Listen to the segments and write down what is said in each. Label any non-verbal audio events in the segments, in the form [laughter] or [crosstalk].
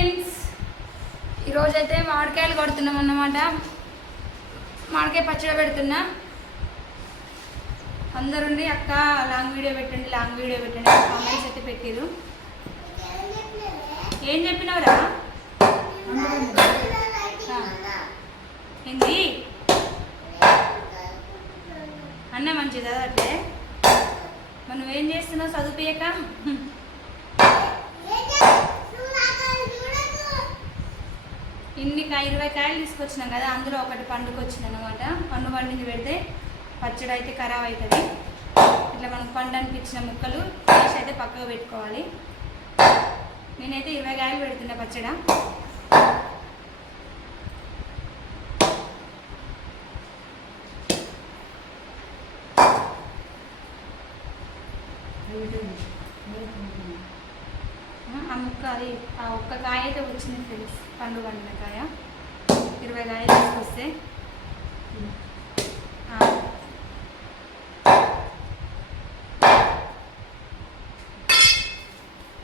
Friends ఈరోజైతే మామిడికాయలు కొడుతున్నాం అన్నమాట. మామిడికాయ పచ్చడి పెడుతున్నా. అందరుండి అక్క లాంగ్ వీడియో పెట్టండి లాంగ్ వీడియో పెట్టండి. కామెంట్స్ అయితే పెట్టారు ఏం చెప్పినవరా? ఏంది? అన్న మంచిది? అంటే మనం ఏం చేస్తున్నావు? చదువుపియక ఇన్ని ఇరవై కాయలు తీసుకొచ్చినాం కదా అందులో ఒకటి పండుకు వచ్చింది అనమాట పండు పండింది పెడితే పచ్చడి అయితే ఖరాబ్ అవుతుంది ఇట్లా మనకు పండు అనిపించిన ముక్కలు ఫ్రెష్ అయితే పక్కకు పెట్టుకోవాలి. నేనైతే ఇరవై కాయలు పెడుతున్నా పచ్చడ. Thank you. అది ఆ ఒక్క కాయ అయితే వచ్చింది ఫ్రెండ్స్. పండు పండిన కాయ. ఇరవై కాయలు తీసుకొస్తే.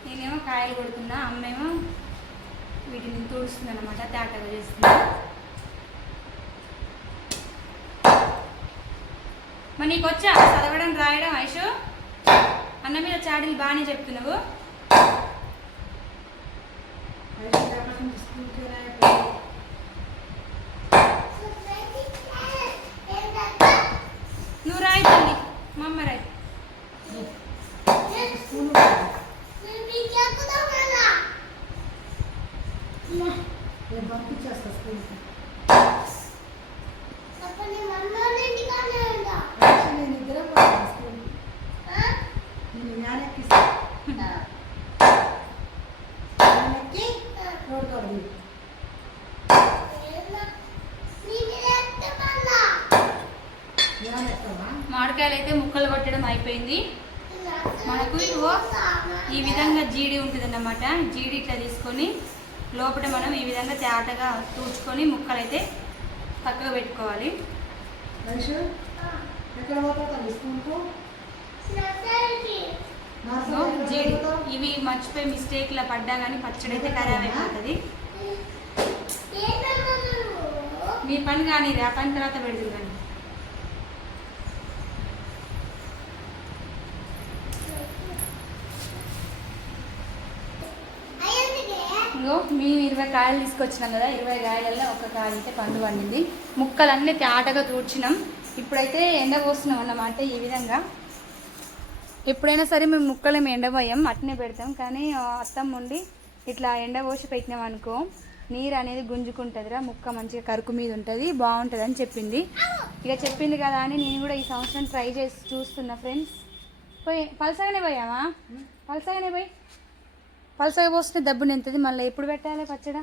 నేనేమో కాయలు కొడుతున్నా. అమ్మేమో వీటిని తుడుస్తుంది అనమాట తేటగా చేస్తుంది. మరి నీకు వచ్చా చదవడం రాయడం ఐషు? అన్న మీద చాడీలు బాగానే చెప్తున్నావు. నువ్వు అయితే ముక్కలు కొట్టడం అయిపోయింది. మనకు ఇదిగో ఈ విధంగా జీడి ఉంటుంది అన్నమాట జీడి ఇట్లా తీసుకొని లోపల మనం ఈ విధంగా తేటగా తూచుకొని ముక్కలు అయితే పక్కకు పెట్టుకోవాలి. జీడి. ఇవి మర్చిపోయి మిస్టేక్లా పడ్డా కానీ పచ్చడి అయితే ఖరాబ్ అయిపోతుంది. మీ పని కానీ ఆ పని తర్వాత పెడుతుంది. కానీ ఇంకో మేము ఇరవై కాయలు తీసుకొచ్చినాం కదా ఇరవై కాయలలో ఒక కాయ అయితే పండు పండింది. ముక్కలన్నీ తేటగా తూడ్చినాం. ఇప్పుడైతే ఎండ పోస్తున్నాం అన్నమాట ఈ విధంగా. ఎప్పుడైనా సరే మేము ముక్కలు మేము ఎండబోయాం అట్నే పెడతాం. కానీ అత్తం ఉండి ఇట్లా ఎండ పోసి పెట్టినాం అనుకో నీరు అనేది గుంజుకుంటుందిరా. ముక్క మంచిగా కరుకు మీద ఉంటుంది బాగుంటుంది అని చెప్పింది. ఇక చెప్పింది కదా అని నేను కూడా ఈ సంవత్సరం ట్రై చేసి చూస్తున్నా ఫ్రెండ్స్. పోయి పలసగానే పోయామా? పలసగానే పోయి. పలసగా పోస్తే దెబ్బ నింతుంది. మళ్ళీ ఎప్పుడు పెట్టాలి పచ్చడ?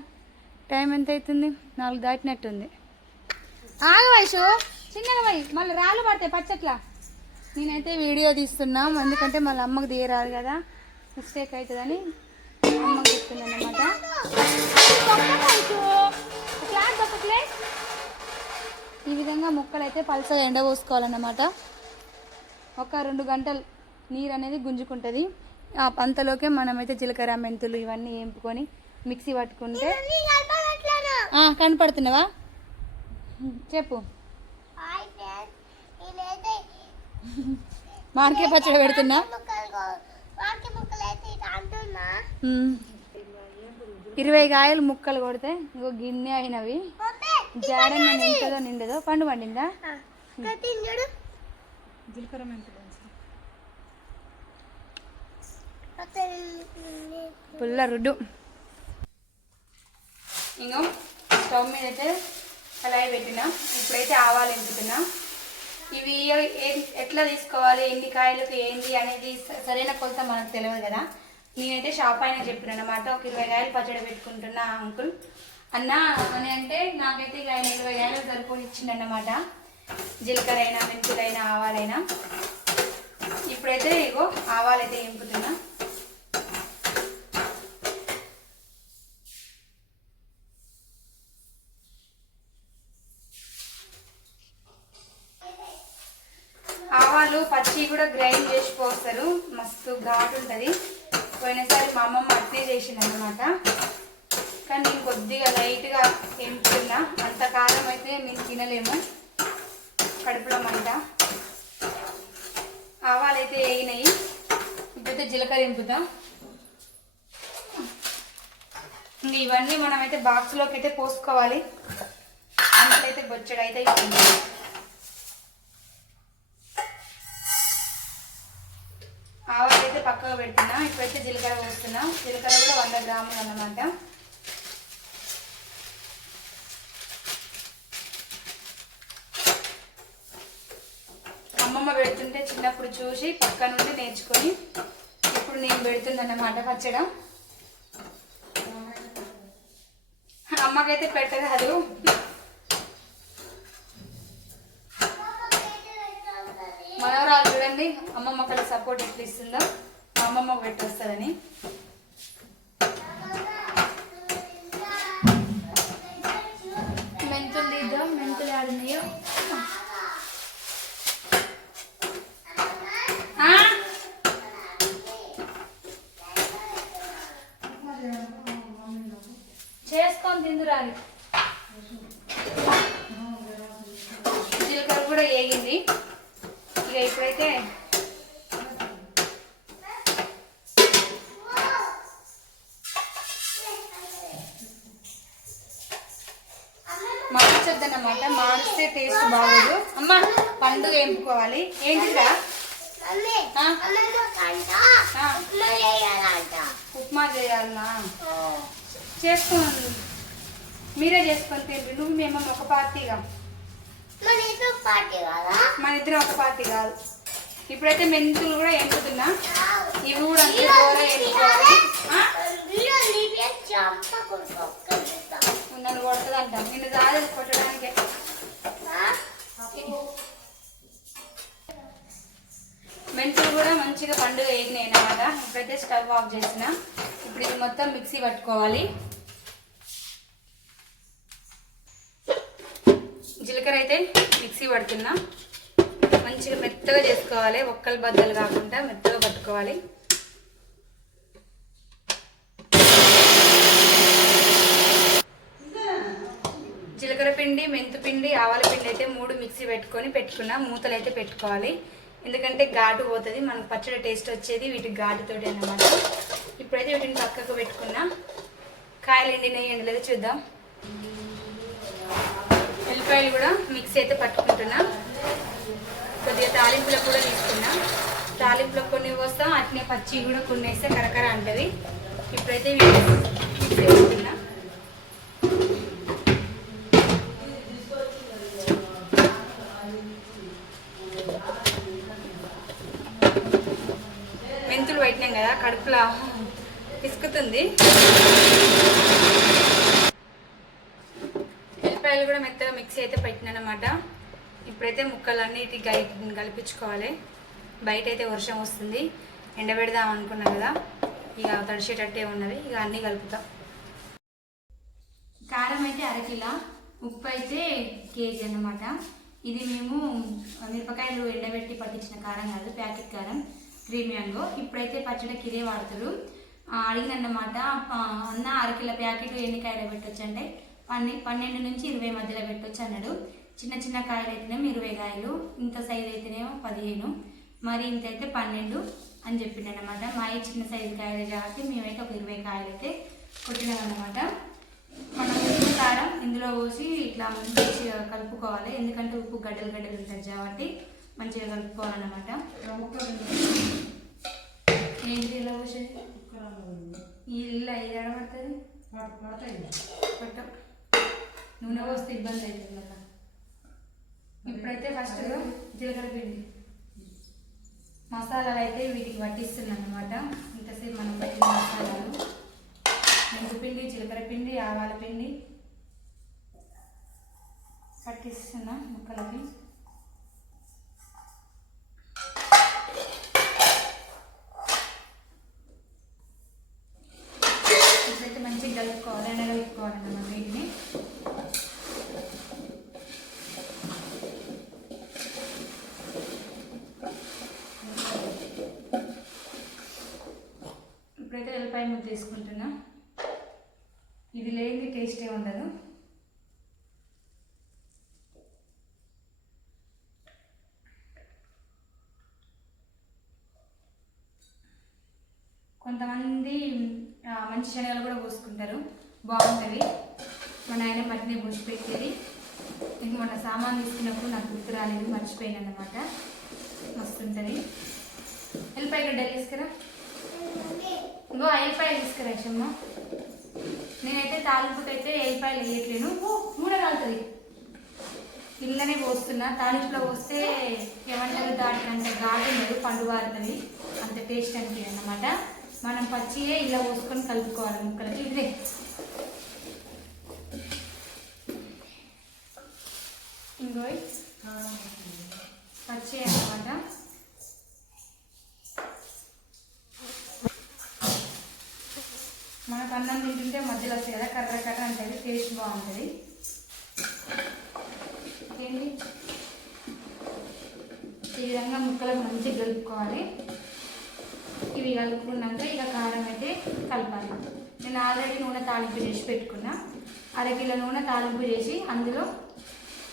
టైం ఎంత అవుతుంది? నాలుగు దాటినట్టుంది. ఆగ వయసు చిన్నగా వై మళ్ళీ రాళ్ళు పడతాయి పచ్చట్లా. నేనైతే వీడియో తీస్తున్నాం. ఎందుకంటే మళ్ళీ అమ్మకు తీయరాదు కదా. మిస్టేక్ అవుతుందని అమ్మకు చెప్తుంది అనమాట ఈ విధంగా మొక్కలు అయితే పలసగా ఎండబోసుకోవాలన్నమాట ఒక రెండు గంటలు నీరు అనేది గుంజుకుంటుంది. అంతలోకే మనమైతే జీలకర్ర మెంతులు ఇవన్నీ వేపుకొని మిక్సీ పట్టుకుంటే ఆ, కనపడుతున్నావా? చెప్పు. మామిడికాయ పచ్చడి పెడుతున్నా. ఇరవై కాయలు ముక్కలు కొడితే ఇంకో గిన్నె అయినవి. జాడ నిండుదో నిండదో పండు పండిందా? జీలకర్ర మెంతులు. పుల్ల రుడ్డు. ఇంకో స్టవ్ మీద అయితే కళాయి పెట్టినా. ఇప్పుడైతే ఆవాలు ఎంపుతున్నా ఇవి ఎట్లా తీసుకోవాలి? ఎన్ని కాయలకు ఏంటి అనేది సరైన కొలత మనకు తెలియదు కదా. నేనైతే షాప్ అయినా చెప్పిన అనమాట ఒక ఇరవై కాయలు పచ్చడి పెట్టుకుంటున్నా అంకుల్. అన్న అని అంటే నాకైతే ఇలా ఆయన ఇరవై కాయలు సరిపోని ఇచ్చిండన్నమాట. జీలకర్ర అయినా మెంతులైనా ఆవాలైనా. ఇప్పుడైతే ఇగో ఆవాలైతే ఎంపుతున్నా ఆవాలు పచ్చి కూడా గ్రైండ్ చేసి పోస్తారు మస్తు ఘాటు ఉంటుంది పోయినసారి మా అమ్మమ్మ అట్నే చేసింది అనమాట కానీ నేను కొద్దిగా లైట్గా ఎంపుతున్నా. అంత కారం అయితే మేము తినలేము. కడుపులో మంట. ఆవాలు అయితే వేయినాయి ఇప్పుడైతే జీలకర్ర ఎంపుతాం. ఇంక ఇవన్నీ మనమైతే బాక్స్లోకి అయితే పోసుకోవాలి. అంతలైతే బొచ్చడి అయితే ఇస్తుంది ఆవాలు అయితే పక్కగా పెడుతున్నా. ఇప్పుడైతే జీలకర్ర పోస్తున్నా. జీలకర్ర గ్రాములు అన్నమాట. అమ్మమ్మ పెడుతుంటే చిన్నప్పుడు చూసి పక్క నుండి నేర్చుకొని ఇప్పుడు నేను పెడుతుందన్నమాట పచ్చడం. అమ్మకైతే పెట్టరాదు మనవరాలు చూడండి అమ్మమ్మ కళ్ళ సపోర్ట్ ఎట్లా ఇస్తుందో మా అమ్మమ్మ పెట్టొస్తుందని మెంతులు తీద్దాం మెంతులు ఆడినాయో ఆ? తిందురాలి జీలకర్ర కూడా వేగింది. ఇక ఇప్పుడైతే మార్చొద్దన్నమాట. మారిస్తే టేస్ట్ బాగోదు. అమ్మ పండు వేపుకోవాలి ఆ. ఉప్మా చేయాలంట. ఉప్మా చేయాలనా? చేసుకోండి మీరే చేసుకొని తిండి నువ్వు మేము ఒక పార్టీగా మన ఇంట్లో పార్టీ కదా? మన ఇద్దరం ఒక పార్టీ కాదు. ఇప్పుడైతే మెంతులు కూడా ఎంపుతున్నా ఇవి కూడా నన్ను కొట్టదంట నిన్ను రాలేదు కొట్టడానికే. మెంతులు కూడా మంచిగా పండుగ వేగినాయి అన్నమాట. ఇప్పుడైతే స్టవ్ ఆఫ్ చేసిన. ఇప్పుడు ఇది మొత్తం మిక్సీ పట్టుకోవాలి. జీలకర్ర అయితే మిక్సీ పడుతున్నా. మంచిగా మెత్తగా చేసుకోవాలి. ఒక్కలు బద్దలు కాకుండా మెత్తగా పట్టుకోవాలి. జీలకర్ర పిండి మెంతు పిండి ఆవాల పిండి అయితే మూడు మిక్సీ పెట్టుకొని పెట్టుకున్నా. మూతలు అయితే పెట్టుకోవాలి. ఎందుకంటే ఘాటు పోతుంది. మనకు పచ్చడి టేస్ట్ వచ్చేది వీటికి ఘాటుతోటి అన్నమాట. ఇప్పుడైతే వీటిని పక్కకు పెట్టుకున్నా. కాయలు ఎండినాయి ఎండలేదు చూద్దాం. ఉల్లిపాయలు కూడా మిక్స్ అయితే పట్టుకుంటున్నా. కొద్దిగా తాలింపులకు కూడా తీసుకున్నా. తాలింపులకు కొన్ని పోస్తాం అట్నే పచ్చి కూడా కొన్ని వేస్తే కరకర అంటది. ఇప్పుడైతే మిక్స్ చేసుకున్నా మెంతులు పెట్టినాం కదా కడుపులో [laughs] పిసుకుతుంది. ఎల్లిపాయలు కూడా మెత్తగా మిక్సీ అయితే పెట్టినాను అనమాట ఇప్పుడైతే ముక్కలన్నిటి గై కలిపించుకోవాలి. బయట అయితే వర్షం వస్తుంది. ఎండబెడదాం అనుకున్నాం కదా. ఇక తడిచేటట్టే ఉన్నది. ఇక అన్నీ కలుపుతాం. కారం అయితే అరకిలో ఉప్పు అయితే కేజీ అన్నమాట. ఇది మేము మిరపకాయలు ఎండబెట్టి పట్టించిన కారం కాదు ప్యాకెట్ కారం క్రీమియాంగో ఇప్పుడైతే పచ్చడికి ఇదే వాడతారు. ఆ, అడిగినన్నమాట అన్న అరకిలో ప్యాకెట్ ఎన్ని కాయలు పెట్టచ్చు అంటే పన్నె పన్నెండు నుంచి ఇరవై మధ్యలో పెట్టొచ్చు అన్నాడు. చిన్న చిన్న కాయలు అయితేనేమో ఇరవై కాయలు ఇంత సైజు అయితేనేమో పదిహేను మరి ఇంత అయితే పన్నెండు అని చెప్పిండు అనమాట మా చిన్న సైజు కాయలు కాబట్టి మేమైతే ఒక ఇరవై కాయలు అయితే కొట్టినాం అనమాట మనం ఉప్పు కారం ఇందులో పోసి ఇట్లా మంచిగా కలుపుకోవాలి. ఎందుకంటే ఉప్పు గడ్డలు గడ్డలు ఉంటుంది కాబట్టి మంచిగా కలుపుకోవాలన్నమాట. ఏంటి ఇలా పోసేది? ఐదు పడుతుంది. పట్టు. నూనె పోస్తే ఇబ్బంది అవుతుంది కదా ఇప్పుడైతే ఫస్ట్ జీలకర్ర పిండి. మసాలాలు అయితే వీటికి పట్టిస్తున్నాను అనమాట ఇంతసేపు మనం పట్టిన మసాలాలు మెంతి పిండి జీలకర్ర పిండి ఆవాల పిండి. పట్టిస్తున్నా ముక్కలకి ఇప్పుడైతే మంచిగా కలుపుకోవాలి ఎండ కలుపుకోవాలన్నమాట వీటిని ఇప్పుడైతే వెల్లిపాయ ముద్ద తీసుకుంటున్నా ఇది లేని టేస్టే ఉండదు కొంతమంది మంచి శనగలు కూడా పోసుకుంటారు. బాగుంటుంది. మా నాయన మట్టినే పోసి పెట్టేది. నేను మొన్న సామాన్ తీసుకున్నప్పుడు నాకు గుర్తు రాలేదు మర్చిపోయాను అన్నమాట. వెళ్ళిపోయి ఇక్కడ డెల్ తీసుకురా? ఇంకో ఎల్లిపాయలు తీసుకురా యశమ్మ నేనైతే తాలింపుకైతే ఎల్లిపాయలు వేయట్లేను. ఓ నూనె కాలుతుంది. కిందనే పోస్తున్నా. తాలింపులో పోస్తే ఏమంటారు దాటి అంత ఘాటు ఉండదు పండు వారుతుంది. అంత టేస్ట్ అనిపించదు అన్నమాట మనం పచ్చియే ఇలా పోసుకొని కలుపుకోవాలి ముక్కలకి. ఇదే ఇంకో పచ్చి అన్నమాట. మనకు అన్నం తింటుంటే మధ్యలో వస్తాయి కదా కర్ర కర్ర ఉంటుంది టేస్ట్ బాగుంటుంది. ఏంటి? ఈ విధంగా ముక్కలకు మంచిగా కలుపుకోవాలి. ఇవి కలుపుకున్నాక ఇక కారం అయితే కలపాలి. నేను ఆల్రెడీ నూనె తాలింపు చేసి పెట్టుకున్నా. అరకిలో నూనె తాలింపు చేసి అందులో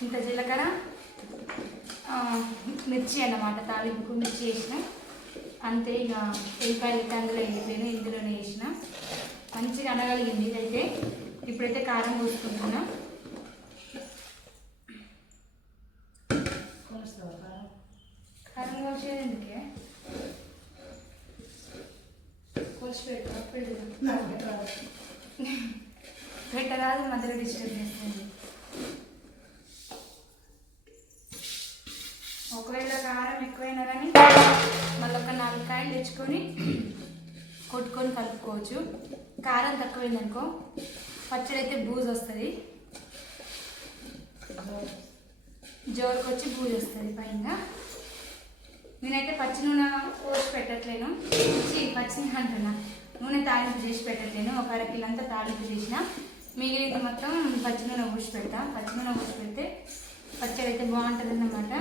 ఇంత జీలకర్ర మిర్చి అన్నమాట తాలింపుకు మిర్చి వేసిన. అంతే ఇక ఎల్లిపాయలు అయితే అందులో వెళ్ళిపోయాను ఇందులోనే వేసిన. మంచిగా అనగలిగింది ఇదైతే. ఇప్పుడైతే కారం పోసుకుంటున్నా? కారం? కోసేది ఎందుకే? కోసి పెట్టరాదు. పెట్టరాదు మధ్యలో డిస్టర్బ్ చేస్తుంది ఒకవేళ కారం ఎక్కువైనా కానీ మళ్ళీ ఒక నాలుగు కాయలు తెచ్చుకొని కొట్టుకొని కలుపుకోవచ్చు కారం తక్కువైందనుకో పచ్చడి అయితే బూజు వస్తుంది జోరుకొచ్చి బూజు వస్తుంది పైన నేనైతే పచ్చి నూనె పోసి పెట్టట్లేను. పచ్చి అంటున్నా. నూనె తాలింపు చేసి పెట్టట్లేను. ఒక అర అంతా తాలింపు చేసిన. మిగిలింది మొత్తం పచ్చి నూనె పోసి పెడతా. పచ్చి నూనె పోసి పెడితే పచ్చడి అయితే బాగుంటుంది అన్నమాట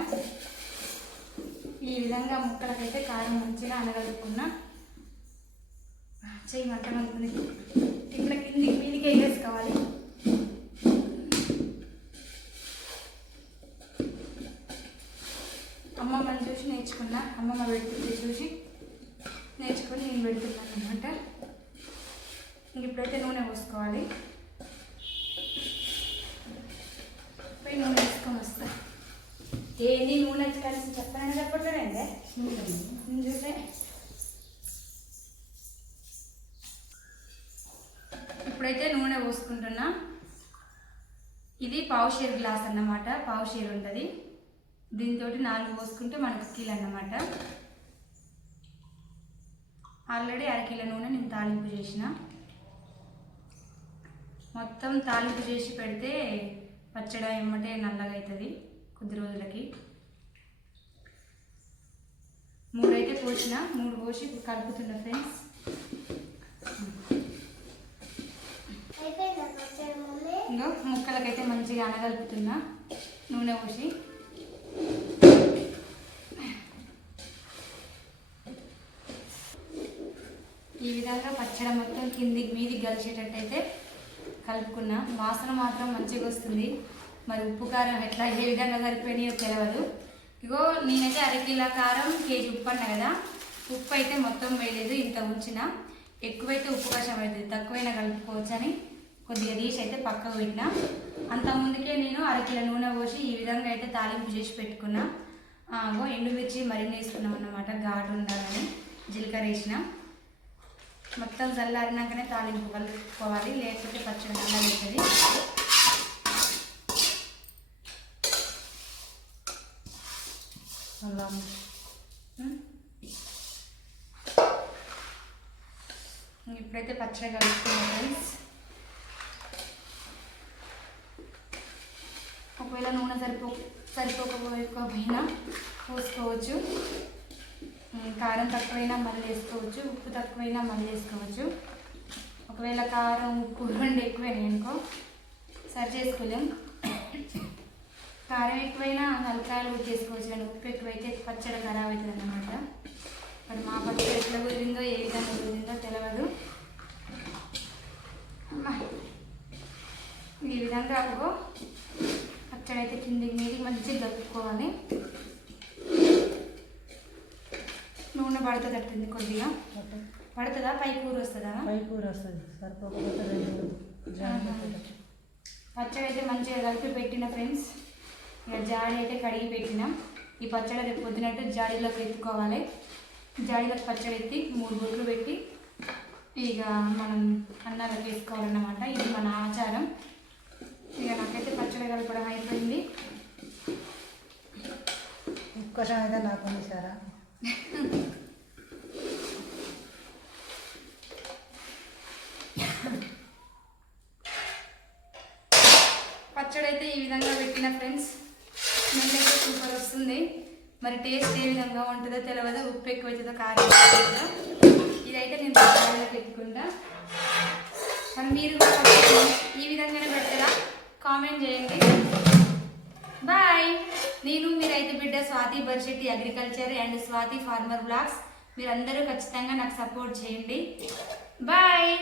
ఈ విధంగా ముక్కలకైతే కారం మంచిగా అనగలుపుకున్నా చెయ్యి మంట మంటుంది ఇట్లా కిందికి మీదికి వేసుకోవాలి అమ్మమ్మని చూసి నేర్చుకున్నా అమ్మమ్మ పెడుతుంది చూసి నేర్చుకొని నేను పెడుతున్నాను అనమాట ఇంక ఇప్పుడైతే నూనె పోసుకోవాలి. పోయి నూనె వేసుకొని వస్తా. ఏంది నూనె కలిసి చెప్పనని చెప్పట్లేదండి? నేను చూసే. ఇప్పుడైతే నూనె పోసుకుంటున్నా. ఇది పావు షేర్ గ్లాస్ అన్నమాట. పావు షేర్ ఉంటుంది. దీంతో నాలుగు పోసుకుంటే మనకు కిలో అన్నమాట. ఆల్రెడీ అరకిలో నూనె నేను తాలింపు చేసిన. మొత్తం తాలింపు చేసి పెడితే పచ్చడి ఎమ్మటే నల్లగా అవుతుంది కొద్ది రోజులకి. మూడైతే పోసిన మూడు పోసి కలుపుతున్నా ఫ్రెండ్స్. ఇంకో ముక్కలకైతే మంచిగా అనగలుపుతున్నా నూనె పోసి. ఈ విధంగా పచ్చడి మొత్తం కిందికి మీది కలిసేటట్టయితే కలుపుకున్నా. వాసన మాత్రం మంచిగా వస్తుంది. మరి ఉప్పు కారం ఎట్లా ఏ విధంగా సరిపోయినాయో తెలియదు ఇగో నేనైతే అరకిలో కారం కేజీ ఉప్పు అన్నా కదా. ఉప్పు అయితే మొత్తం వేయలేదు ఇంత ఉంచిన. ఎక్కువైతే ఉప్పు కషం అవుతుంది తక్కువైనా కలుపుకోవచ్చు అని కొద్దిగా తీసి అయితే పక్కకు పెట్టిన. అంత ముందుకే నేను అరకిలో నూనె పోసి ఈ విధంగా అయితే తాలింపు చేసి పెట్టుకున్నా. ఆ, ఎండుమిర్చి మరిన్ని వేసుకున్నాం అన్నమాట. ఘాటు ఉండాలని జీలకర్ర వేసిన. మొత్తం చల్లారినాకనే తాలింపు కలుపుకోవాలి. లేకపోతే పచ్చడి నల్లగా ఇప్పుడైతే పచ్చడి కలుపుకున్నాం ఫ్రెండ్స్. ఒకవేళ నూనె సరిపో సరిపోకపోకపోయినా పోసుకోవచ్చు. కారం తక్కువైనా మళ్ళీ వేసుకోవచ్చు ఉప్పు తక్కువైనా మళ్ళీ వేసుకోవచ్చు. ఒకవేళ కారం ఉప్పు రెండు ఎక్కువైనా అనుకో సరి చేసుకోలేం. కారం ఎక్కువైనా నలకాయలు చేసుకోవచ్చు కానీ ఉప్పు ఎక్కువైతే పచ్చడి ఖరాబ్ అవుతుంది అన్నమాట. మరి మా పచ్చడి ఎట్లా కుదిరిందో ఏ విధంగా కుదిరిందో తెలియదు ఈ విధంగా ఓ పచ్చడి అయితే కిందికి మీదికి మంచిగా కలుపుకోవాలి నూనె పడుతుంది కొద్దిగా. పడుతుందా? పై కూర వస్తుందా? పై కూర వస్తుంది. పచ్చడి అయితే మంచిగా కలిపి పెట్టిన ఫ్రెండ్స్. ఇక జాడి అయితే కడిగి పెట్టిన. ఈ పచ్చడి రేపు పొద్దునట్టు జాడీలోకి ఎత్తుకోవాలి. జాడీలోకి పచ్చడి ఎత్తి మూడు గుడ్లు పెట్టి ఇక మనం అన్నాలకు వేసుకోవాలన్నమాట. ఇది మన ఆచారం. ఇక నాకైతే పచ్చడి కలపడం అయిపోయింది. ఇంకోసం అయితే నాకు ఉంది సారా. పచ్చడి అయితే ఈ విధంగా పెట్టిన ఫ్రెండ్స్. స్మెల్ అయితే సూపర్ వస్తుంది. మరి టేస్ట్ ఏ విధంగా ఉంటుందో తెలియదు ఉప్పు ఎక్కువ అవుతుందో కారం ఇదైతే నేను పెట్టుకుంటా. మరి మీరు ఈ విధంగానే పెడతారా? కామెంట్ చేయండి. బాయ్ నేను మీరైతే బిడ్డ Swathi Barshetti agriculture and Swathi farmer vlogs. మీరందరూ ఖచ్చితంగా నాకు సపోర్ట్ చేయండి. బాయ్